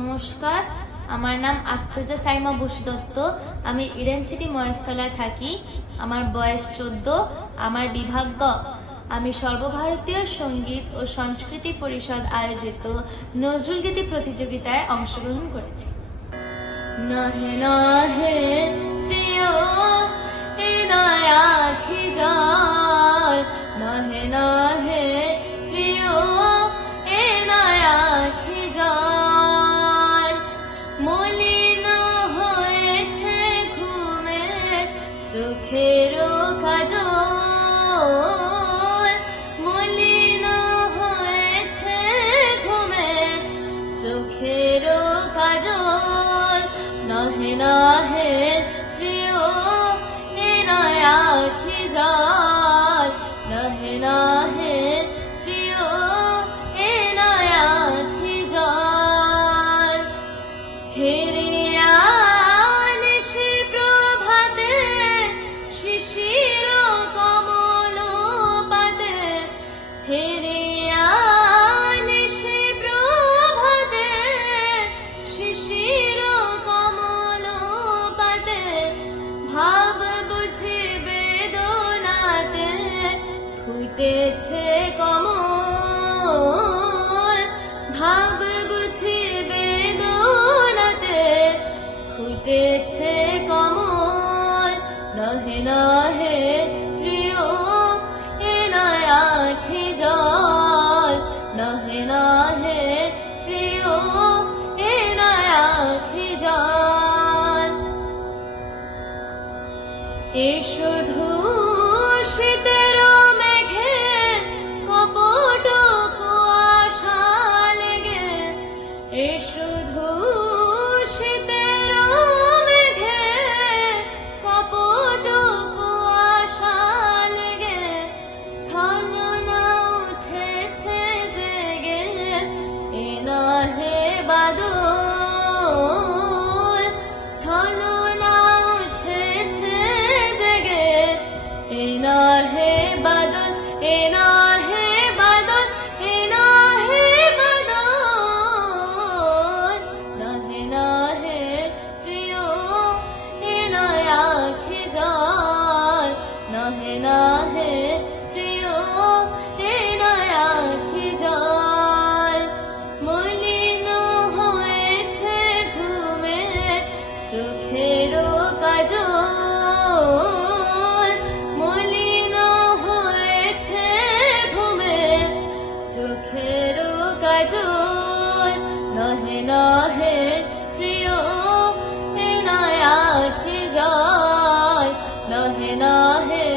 নমস্কার, আমার নাম আত্মজা সাইমা বসু দত্ত। আমি ইডেন সিটি মহেশতলায় থাকি। আমার বয়স 14। আমার বিভাগ গ। আমি সর্বভারতীয় সঙ্গীত ও সংস্কৃতি পরিষদ আয়োজিত নজরুল গীতি প্রতিযোগিতায় অংশগ্রহণ করেছি। নহে নহে প্রিয় এ নয় আখি জল, নহে নহে প্রিয় এ নয় আখি জল। মলিন হয়েছে ঘুমে চোখের কাজল, মলিন হয়েছে ঘুমে চোখের কাজল। নহে নহে প্রিয় এ নয় আখি জল, নহে নহে প্রিয় এ নয় আখি জল। হেরিয়া নিশি প্রভাতে শিশির কমল পাতে, হেরিয়া নিশি প্রভাতে শিশির কমল পাতে। ভাব বুঝি বেদনাতে ফুটেছে কমল, ভাব বুঝি বেদনাতে ফুটেছে কমল। নহে নহে প্রিয় এ নয় আখি জল, নহে নহে প্রিয় এ নয় আখি জল। এ শুধু শীতের মেঘে কপট কুয়াশা লেগে, এ শুধু শীতের মেঘে কপট কুয়াশা লেগে। ছলনা উঠেছে জেগে এ নহে বাদল, ছলনা উঠেছে জেগে এ নহে বাদল, এ নহে বাদল, এ নহে বাদল। নহে নহে প্রিয় এ নয় আখি জল, নহে নহে প্রিয় এ নয় আখি জল। মলিন হয়েছে ঘুমে চোখের কাজল, মলিন হয়েছে ঘুমে চোখের কাজল। নহে নহে প্রিয় এ নয় আখি জল, নহে নহে